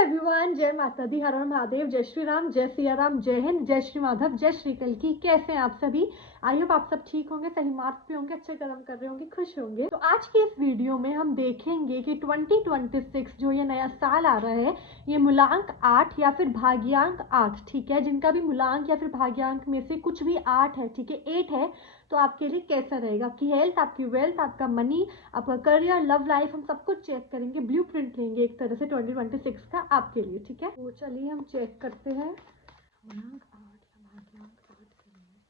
Everyone, जय माता दी, हर हर महादेव, जय श्री राम, जय सिया राम, जय हिंद, जय श्री माधव, जय श्री कल्की। कैसे हैं आप सभी? आई होप आप सब ठीक होंगे, सही मार्क्स पे होंगे, अच्छे कर्म कर रहे होंगे, खुश होंगे। तो आज की इस वीडियो में हम देखेंगे कि 2026 जो ये नया साल आ रहा है, ये मूलांक 8 या फिर भाग्यांक 8, ठीक है, जिनका भी मूलांक या फिर भाग्यांक में से कुछ भी 8 है, ठीक है, 8 है, तो आपके लिए कैसा रहेगा? आपकी हेल्थ, आपकी वेल्थ, आपका मनी, आपका करियर, लव लाइफ, हम सब कुछ चेक करेंगे, ब्लूप्रिंट लेंगे एक तरह से 2026 का आपके लिए, ठीक है। तो चलिए हम चेक करते हैं। मूलांक 8 या भाग्यांक 8 करेंगे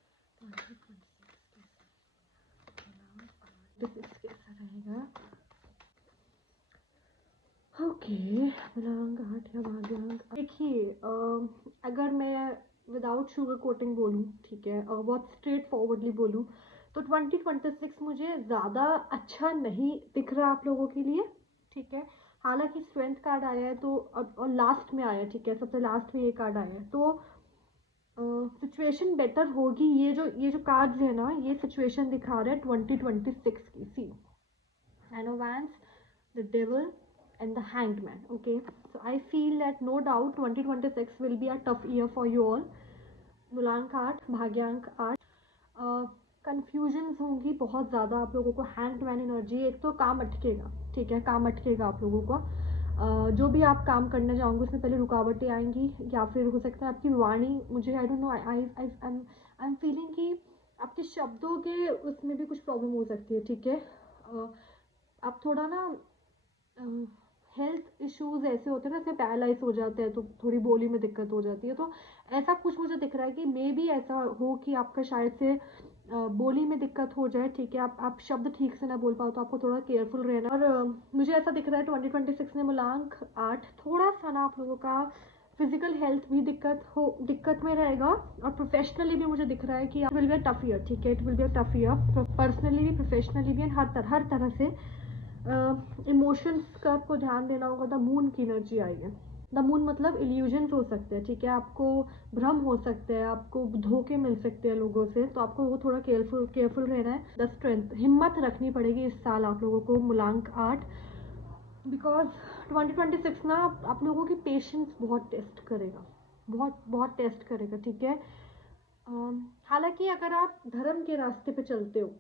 2026 कैसा रहेगा? ओके, मूलांक 8 या भाग्यांक, देखिए अगर मैं विदाउट शुगर कोटिंग बोलूँ, ठीक है, बहुत स्ट्रेट फॉरवर्डली बोलूँ, तो 2026 मुझे ज़्यादा अच्छा नहीं दिख रहा आप लोगों के लिए, ठीक है। हालांकि स्ट्रेंथ कार्ड आया है तो और लास्ट में आया, ठीक है, सबसे लास्ट में ये कार्ड आया है, तो सिचुएशन बेटर होगी। ये जो कार्ड्स है ना, ये सिचुएशन दिखा रहे हैं 2026 की। सी Nine of Wands, the Devil, and the Hanged Man. Okay, so I feel that no doubt 2026 will be a tough year for you all. मूलांक 8, भाग्यांक 8, कन्फ्यूजन्स होंगी बहुत ज़्यादा आप लोगों को। हैंड मैन एनर्जी, एक तो काम अटकेगा, ठीक है, काम अटकेगा आप लोगों को। जो भी आप काम करने जाओगे उसमें पहले रुकावटें आएंगी, या फिर हो सकता है आपकी वाणी, मुझे I don't know, I am feeling कि आपके शब्दों के उसमें भी कुछ प्रॉब्लम हो सकती है, ठीक है। आप थोड़ा ना हेल्थ इश्यूज ऐसे होते हैं ना, जैसे पैरालाइज हो जाते हैं तो थोड़ी बोली में दिक्कत हो जाती है, तो ऐसा कुछ मुझे दिख रहा है कि मे बी ऐसा हो कि आपका शायद से बोली में दिक्कत हो जाए, ठीक है, आप शब्द ठीक से ना बोल पाओ, तो आपको थोड़ा केयरफुल रहना। और मुझे ऐसा दिख रहा है 2026 में मूलांक 8 थोड़ा सा ना आप लोगों का फिजिकल हेल्थ भी दिक्कत में रहेगा, और प्रोफेशनली भी मुझे दिख रहा है कि will be a tough year, ठीक है, it will be a tough year, personally भी, प्रोफेशनली भी, हर तरह से। इमोशंस का आपको ध्यान देना होगा। द मून की एनर्जी आई है। द मून मतलब इल्यूजन्स हो सकते हैं, ठीक है, आपको भ्रम हो सकते हैं, आपको धोखे मिल सकते हैं लोगों से, तो आपको वो थोड़ा केयरफुल रहना है। द स्ट्रेंथ, हिम्मत रखनी पड़ेगी इस साल आप लोगों को, मूलांक 8, बिकॉज 2026 ना आप लोगों की पेशेंस बहुत टेस्ट करेगा, बहुत टेस्ट करेगा, ठीक है। हालांकि अगर आप धर्म के रास्ते पे चलते हो,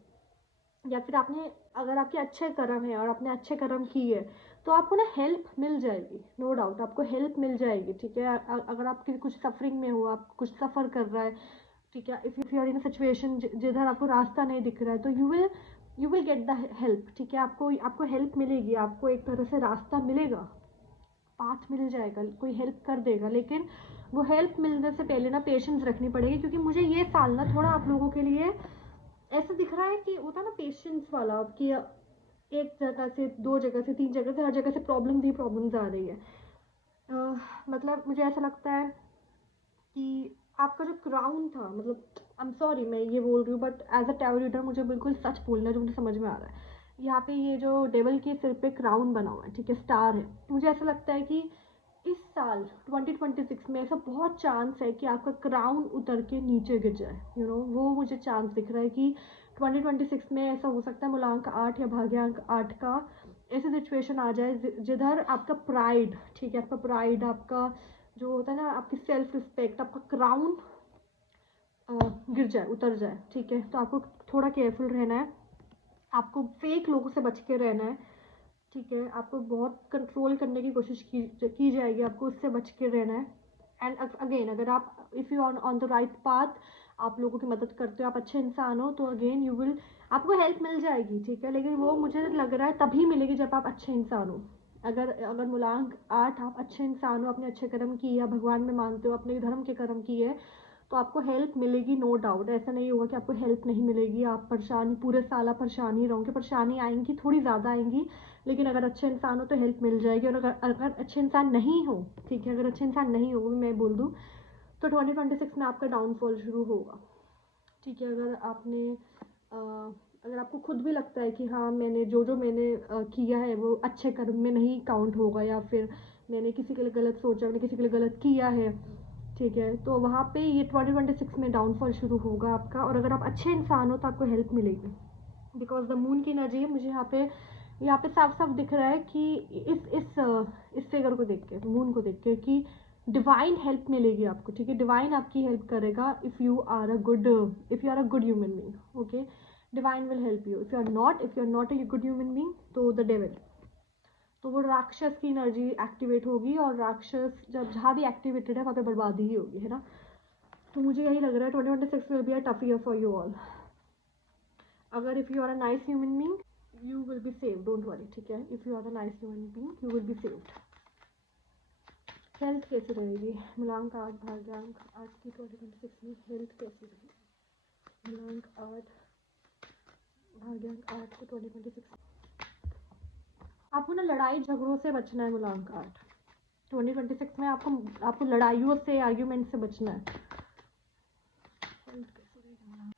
या फिर अगर आपके अच्छे कर्म है और आपने अच्छे कर्म किए है, तो आपको ना हेल्प मिल जाएगी, नो डाउट आपको हेल्प मिल जाएगी, ठीक है। अगर आप कुछ सफरिंग में हो, आप कुछ सफ़र कर रहा है, ठीक है, if you are in a situation जिधर आपको रास्ता नहीं दिख रहा है, तो you will get the help, ठीक है, आपको हेल्प मिलेगी, आपको एक तरह से रास्ता मिलेगा, पाथ मिल जाएगा, कोई हेल्प कर देगा। लेकिन वो हेल्प मिलने से पहले ना पेशेंस रखनी पड़ेगी, क्योंकि मुझे ये साल ना थोड़ा आप लोगों के लिए ऐसा दिख रहा है कि होता ना पेशेंस वाला, कि एक जगह से, दो जगह से, तीन जगह से, हर जगह से प्रॉब्लम्स आ रही है। मतलब मुझे ऐसा लगता है कि आपका जो क्राउन था, मतलब आई एम सॉरी मैं ये बोल रही हूँ, but as a tarot reader मुझे बिल्कुल सच बोलना है जो मुझे समझ में आ रहा है। यहाँ पे ये जो डेवल के सिर पे क्राउन बना हुआ है, ठीक है, स्टार है, मुझे ऐसा लगता है कि इस साल 2026 में ऐसा बहुत चांस है कि आपका क्राउन उतर के नीचे गिर जाए, वो मुझे चांस दिख रहा है कि 2026 में ऐसा हो सकता है, मूलांक 8 या भाग्यांक 8 का ऐसी सिचुएशन आ जाए जिधर आपका प्राइड, ठीक है, आपका प्राइड, आपका जो होता है ना, आपकी सेल्फ रिस्पेक्ट, आपका क्राउन गिर जाए, उतर जाए, ठीक है। तो आपको थोड़ा केयरफुल रहना है, आपको फेक लोगों से बच के रहना है, ठीक है, आपको बहुत कंट्रोल करने की कोशिश की जाएगी, आपको उससे बच के रहना है। एंड अगेन, अगर आप if you are on the right path, आप लोगों की मदद करते हो, आप अच्छे इंसान हो, तो अगेन आपको हेल्प मिल जाएगी, ठीक है, लेकिन वो मुझे लग रहा है तभी मिलेगी जब आप अच्छे इंसान हो। अगर मूलांक 8 आप अच्छे इंसान हो, अपने अच्छे कर्म किए, या भगवान में मानते हो, अपने धर्म के कर्म किए, तो आपको हेल्प मिलेगी, नो डाउट। ऐसा नहीं होगा कि आपको हेल्प नहीं मिलेगी, आप परेशानी, पूरे साल आप परेशान ही रहोगे, परेशानी आएंगी, थोड़ी ज़्यादा आएंगी, लेकिन अगर अच्छे इंसान हो तो हेल्प मिल जाएगी। और अगर अच्छे इंसान नहीं हो, ठीक है, अगर अच्छे इंसान नहीं हो, मैं बोल दूँ, तो 2026 में आपका डाउनफॉल शुरू होगा, ठीक है। अगर आपको खुद भी लगता है कि हाँ, मैंने किया है वो अच्छे कर्म में नहीं काउंट होगा, या फिर मैंने किसी के लिए गलत सोचा, मैंने किसी के लिए गलत किया है, ठीक है, तो वहाँ पे ये 2026 में डाउनफॉल शुरू होगा आपका। और अगर आप अच्छे इंसान हो तो आपको हेल्प मिलेगी, बिकॉज द मून की एनर्जी है मुझे यहाँ पे यहाँ पे साफ साफ दिख रहा है कि इस फिगर को देख के, मून को देख के, कि डिवाइन हेल्प मिलेगी आपको, ठीक है। डिवाइन आपकी हेल्प करेगा if you are a good human being, okay. Divine will help you. If you are not a good human being, तो द डेविल, तो वो राक्षस की एनर्जी एक्टिवेट होगी, और राक्षस जब जहाँ भी एक्टिवेटेड है वहाँ पे बर्बादी ही होगी, है ना। तो मुझे यही लग रहा है 2026 will be a tough year for you all. अगर if you are a nice human being, you will be saved, don't worry, ठीक है। If you are a nice human being, you will be saved. Health कैसी रहेगी? मूलांक 8 भाग्यांक 8 की 2026 में health कैसी रहेगी? मूलांक 8 भाग्यांक 8 की 2026। आपको ना लड़ाई झगड़ों से बचना है। मूलांक 8 2026 में आपको लड़ाइयों से, आर्ग्यूमेंट से बचना है। हेल्थ कैसी रहेगी?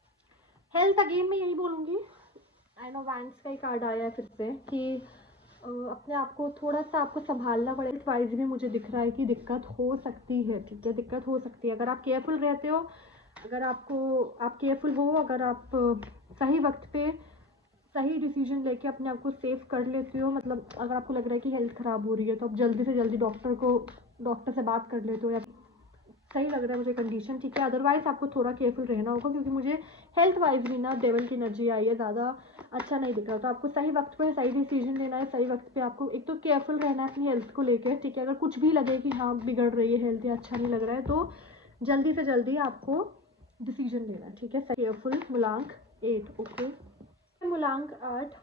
हेल्थ अगेन मैं यही बोलूँगी, आई नो वैंस का ही कार्ड आया है फिर से, कि अपने आप को थोड़ा सा आपको संभालना पड़ेगा। वाइज भी मुझे दिख रहा है कि दिक्कत हो सकती है, ठीक है। दिक्कत हो सकती है अगर आप केयरफुल रहते हो, अगर आप केयरफुल हो, अगर आप सही वक्त पे सही डिसीजन लेके अपने आप को सेफ कर लेते हो, मतलब अगर आपको लग रहा है कि हेल्थ ख़राब हो रही है तो आप जल्दी से जल्दी डॉक्टर से बात कर लेते हो, या सही लग रहा है मुझे कंडीशन, ठीक है। अदरवाइज आपको थोड़ा केयरफुल रहना होगा, क्योंकि मुझे हेल्थ वाइज भी ना डेवल की एनर्जी आई है, ज़्यादा अच्छा नहीं दिख रहा। तो आपको सही वक्त पे सही डिसीजन लेना है, सही वक्त पे आपको एक तो केयरफुल रहना है अपनी हेल्थ को लेकर, ठीक है। अगर कुछ भी लगे कि हाँ बिगड़ रही है हेल्थ या अच्छा नहीं लग रहा है, तो जल्दी से जल्दी आपको डिसीजन लेना है, ठीक है। केयरफुल। मूलांक 8, ओके। मूलांक 8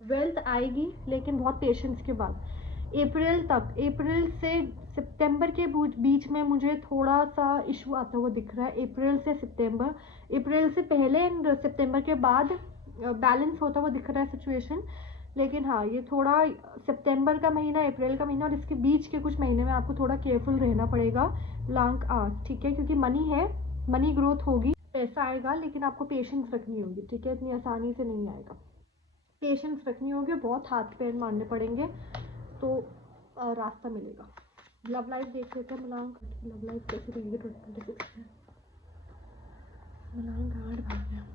वेल्थ आएगी, लेकिन बहुत पेशेंस के बाद। अप्रैल तक, अप्रैल से सितंबर के बीच में मुझे थोड़ा सा इशू आता हुआ दिख रहा है। अप्रैल से सितंबर, अप्रैल से पहले एंड सितंबर के बाद बैलेंस होता हुआ दिख रहा है सिचुएशन। लेकिन हाँ, ये थोड़ा सितंबर का महीना, अप्रैल का महीना और इसके बीच के कुछ महीने में आपको थोड़ा केयरफुल रहना पड़ेगा। मूलांक 8, ठीक है, क्योंकि मनी है, मनी ग्रोथ होगी, पैसा आएगा, लेकिन आपको पेशेंस रखनी होगी, ठीक है। इतनी आसानी से नहीं आएगा, पेशेंस रखनी होगी, बहुत हाथ पैर मारने पड़ेंगे, तो रास्ता मिलेगा। लव लाइफ देख लेते हैं। मूलांक लव लाइफ कैसी रहेगी 2026 में? मूलांक 8 भाग्यांक,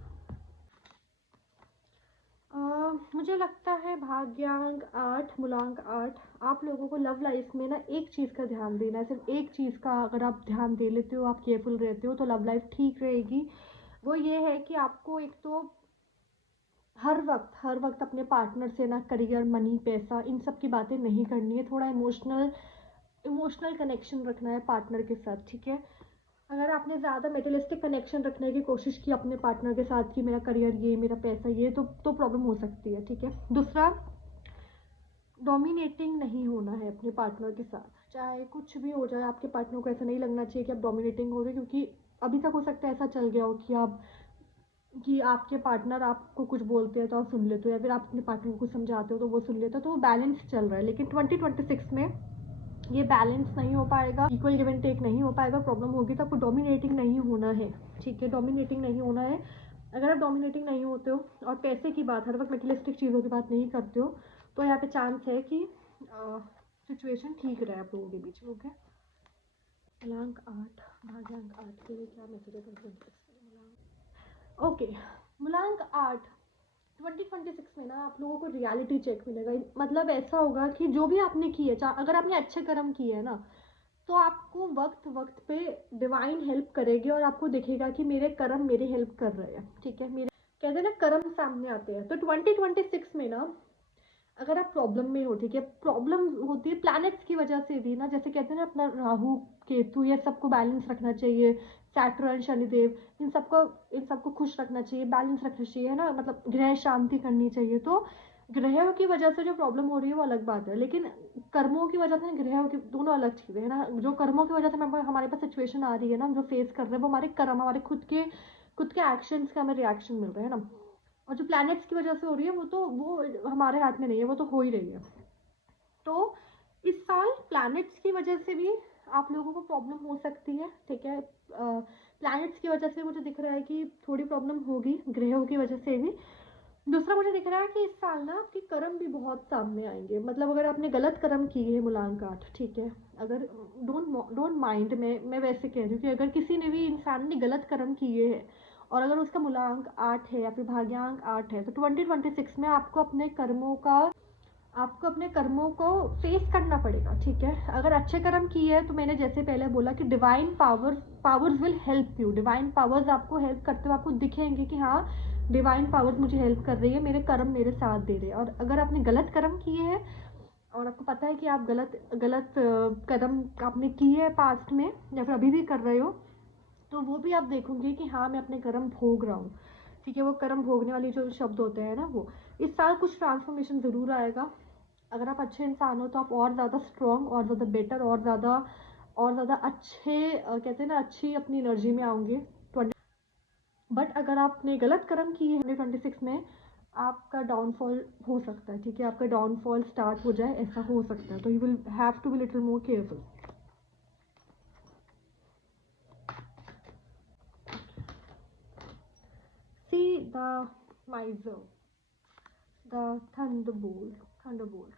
मुझे लगता है भाग्यांक 8, मूलांक 8, आप लोगों को लव लाइफ में ना एक चीज़ का ध्यान देना है, सिर्फ एक चीज़ का। अगर आप ध्यान दे लेते हो, आप केयरफुल रहते हो, तो लव लाइफ ठीक रहेगी। वो ये है कि आपको एक तो हर वक्त अपने पार्टनर से ना करियर, मनी, पैसा, इन सब की बातें नहीं करनी है। थोड़ा इमोशनल कनेक्शन रखना है पार्टनर के साथ, ठीक है। अगर आपने ज़्यादा मेटेरियलिस्टिक कनेक्शन रखने की कोशिश की अपने पार्टनर के साथ, कि मेरा करियर ये, मेरा पैसा ये, तो प्रॉब्लम हो सकती है, ठीक है। दूसरा, डोमिनेटिंग नहीं होना है अपने पार्टनर के साथ, चाहे कुछ भी हो जाए। आपके पार्टनर को ऐसा नहीं लगना चाहिए कि आप डोमिनेटिंग हो रहे, क्योंकि अभी तक हो सकता है ऐसा चल गया हो कि आपके पार्टनर आपको कुछ बोलते हैं तो आप सुन लेते हो, या फिर आप अपने पार्टनर को कुछ समझाते हो तो वो सुन लेते हो, तो वो बैलेंस चल रहा है। लेकिन 2026 में ये बैलेंस नहीं हो पाएगा, इक्वल गिव एंड टेक नहीं हो पाएगा। प्रॉब्लम होगी तो आपको डोमिनेटिंग नहीं होना है, ठीक है। डोमिनेटिंग नहीं होना है। अगर आप डोमिनेटिंग नहीं होते हो और पैसे की बात, हर वक्त मेटेरियलिस्टिक चीज़ों की बात नहीं करते हो, तो यहाँ पे चांस है कि सिचुएशन ठीक रहे आप लोगों के बीच में, ओके। मूलांक 8 भाग्यांक 8 के लिए क्या मैसेज है 2026 में? ओके, मूलांक 8 2026 में ना आप लोगों को रियलिटी चेक मिलेगा। मतलब ऐसा होगा कि जो भी आपने किए, अगर आपने अच्छे कर्म किए हैं ना, तो आपको वक्त वक्त पे डिवाइन हेल्प करेगी, और आपको दिखेगा कि मेरे कर्म मेरे हेल्प कर रहे हैं, ठीक है। मेरे कहते हैं ना, कर्म सामने आते हैं। तो 2026 में ना, अगर आप प्रॉब्लम में हो, ठीक है, प्रॉब्लम होती है प्लैनेट्स की वजह से भी ना, जैसे कहते हैं ना अपना राहु केतु, ये सबको बैलेंस रखना चाहिए, सैटर्न, शनिदेव, इन सबको खुश रखना चाहिए, बैलेंस रखना चाहिए, है ना। मतलब ग्रह शांति करनी चाहिए। तो ग्रहों की वजह से जो प्रॉब्लम हो रही है वो अलग बात है, लेकिन कर्मों की वजह से ना, ग्रहों की, दोनों अलग चीज़ें है ना। जो कर्मों की वजह से हमारे पास सिचुएशन आ रही है ना, हम जो फेस कर रहे हैं, वो हमारे कर्म, हमारे खुद के एक्शंस का हमें रिएक्शन मिल रहा है ना। और जो प्लैनेट्स की वजह से हो रही है, वो हमारे हाथ में नहीं है, वो तो हो ही रही है। तो इस साल प्लैनेट्स की वजह से भी आप लोगों को प्रॉब्लम हो सकती है, ठीक है। प्लैनेट्स की वजह से मुझे दिख रहा है कि थोड़ी प्रॉब्लम होगी, ग्रहों की वजह से भी। दूसरा, मुझे दिख रहा है कि इस साल ना आपके कर्म भी बहुत सामने आएंगे। मतलब अगर आपने गलत कर्म किए हैं, मूलांक 8, ठीक है। अगर डोंट माइंड, मैं वैसे कह रही हूँ कि अगर किसी ने भी इंसान ने गलत कर्म किए हैं और अगर उसका मूलांक 8 है या फिर भाग्यांक 8 है तो 2026 में आपको अपने कर्मों को फेस करना पड़ेगा, ठीक है। अगर अच्छे कर्म किए है तो मैंने जैसे पहले बोला कि divine powers will help you. Divine powers आपको हेल्प करते हुए आपको दिखेंगे कि हाँ, डिवाइन पावर्स मुझे हेल्प कर रही है, मेरे कर्म मेरे साथ दे रहे हैं। और अगर आपने गलत कर्म किए हैं और आपको पता है कि आप गलत कदम आपने किए है पास्ट में या फिर अभी भी कर रहे हो, तो वो भी आप देखोगे कि हाँ, मैं अपने कर्म भोग रहा हूँ, ठीक है। वो कर्म भोगने वाली जो शब्द होते हैं ना, वो इस साल कुछ ट्रांसफॉर्मेशन ज़रूर आएगा। अगर आप अच्छे इंसान हो तो आप और ज़्यादा स्ट्रॉन्ग, और ज़्यादा बेटर, और ज़्यादा अच्छे कहते हैं ना, अच्छी अपनी एनर्जी में आओगे। बट अगर आपने गलत कर्म किए 2026 में, आपका डाउनफॉल हो सकता है, ठीक है। आपका डाउनफॉल स्टार्ट हो जाए, ऐसा हो सकता है। तो you will have to be little more careful. See the miser, the thunderbolt.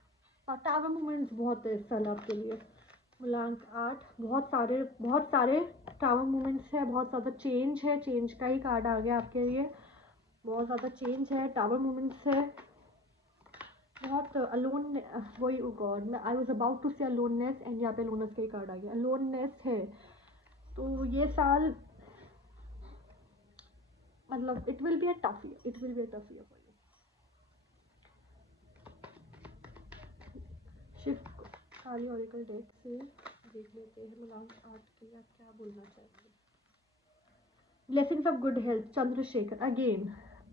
Tower movements बहुत है इस साल आपके लिए। मूलांक 8, बहुत सारे टावर मूवमेंट्स है, बहुत ज़्यादा चेंज है। चेंज का ही कार्ड आ गया आपके लिए। बहुत ज़्यादा चेंज है, टावर मूवमेंट्स है, बहुत अलोन, वही गॉड, मैं आई वॉज अबाउट टू से अलोननेस, एंड यहाँ पे अलोननेस का ही कार्ड आ गया, अलोननेस है। तो ये साल मतलब it will be a tough year for you. Shift सारी ऑरिकल डेक से देख लेते हैं मूलांक 8 के लिए आप क्या बोलना चाहेंगे। Blessings of good health, Chandrashekhar. Again,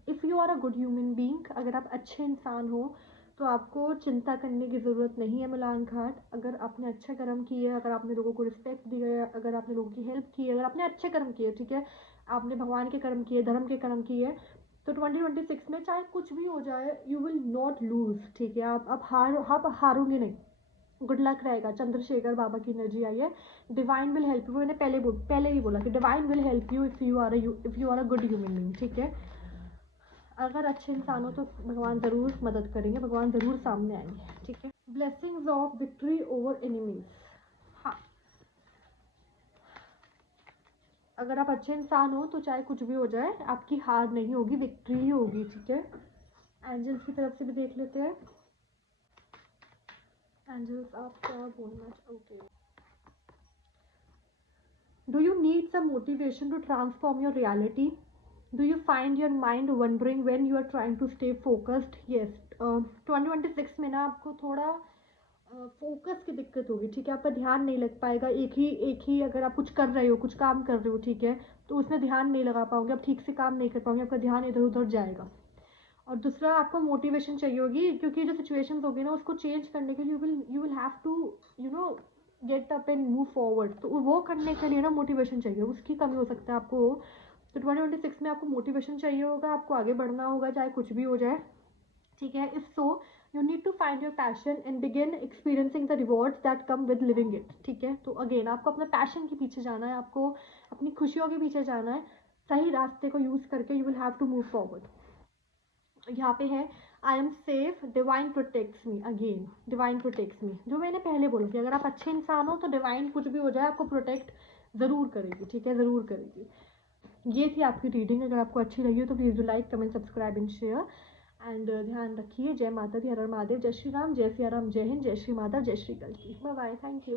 if you are a good human being, अगर आप अच्छे इंसान हो तो आपको चिंता करने की ज़रूरत नहीं है मूलांक 8। अगर आपने अच्छे कर्म किए, अगर आपने लोगों को रिस्पेक्ट दी है, अगर आपने लोगों की हेल्प की है, अगर आपने अच्छे कर्म किए, ठीक है, आपने भगवान के कर्म किए, धर्म के कर्म किए, तो 2026 में चाहे कुछ भी हो जाए, यू विल नॉट लूज, ठीक है। आप हारोगे नहीं। गुड लक रहेगा। चंद्रशेखर बाबा की एनर्जी आई है। Divine will help you. मैंने पहले ही बोला कि divine will help you if you are a good human being, ठीक है। अगर अच्छे इंसान हो तो भगवान ज़रूर मदद करेंगे, भगवान ज़रूर सामने आएंगे, ठीक है। Blessings of victory over enemies. हाँ, अगर आप अच्छे इंसान हो तो चाहे कुछ भी हो जाए, आपकी हार नहीं होगी, विक्ट्री ही होगी, ठीक है। एंजल्स की तरफ से भी देख लेते हैं। एंजल्स आप क्या बोलना चाहोगे। Do you need some motivation to transform your reality? Do you find your mind wandering when you are trying to stay focused? Yes. 2026 में ना आपको थोड़ा फोकस की दिक्कत होगी, ठीक है। आपका ध्यान नहीं लग पाएगा एक ही अगर आप कुछ कर रहे हो, कुछ काम कर रहे हो, ठीक है, तो उसमें ध्यान नहीं लगा पाओगे, आप ठीक से काम नहीं कर पाओगे, आपका ध्यान इधर उधर जाएगा। और दूसरा, आपको मोटिवेशन चाहिए होगी, क्योंकि जो सिचुएशंस होगी ना, उसको चेंज करने के लिए you will have to get up and move forward. तो वो करने के लिए ना मोटिवेशन चाहिए, उसकी कमी हो सकता है आपको। तो 2026 में आपको मोटिवेशन चाहिए होगा, आपको आगे बढ़ना होगा चाहे कुछ भी हो जाए, ठीक है। If so, you need to find your passion and begin experiencing the rewards that come with living it, ठीक है। तो अगेन, आपको अपने पैशन के पीछे जाना है, आपको अपनी खुशियों के पीछे जाना है, सही रास्ते को यूज करके you will have to move forward. यहाँ पे है I am safe, divine protects me. Again, divine protects me, जो मैंने पहले बोला कि अगर आप अच्छे इंसान हो तो डिवाइन कुछ भी हो जाए आपको प्रोटेक्ट ज़रूर करेगी, ठीक है, ज़रूर करेगी। ये थी आपकी रीडिंग। अगर आपको अच्छी लगी हो तो please do like, comment, subscribe and share. And ध्यान रखिए। जय माता दी, हर हर महादेव, जय श्री राम, जय सिया राम, जय हिंद, जय श्री माता, जय श्री कल की। Bye bye, thank you.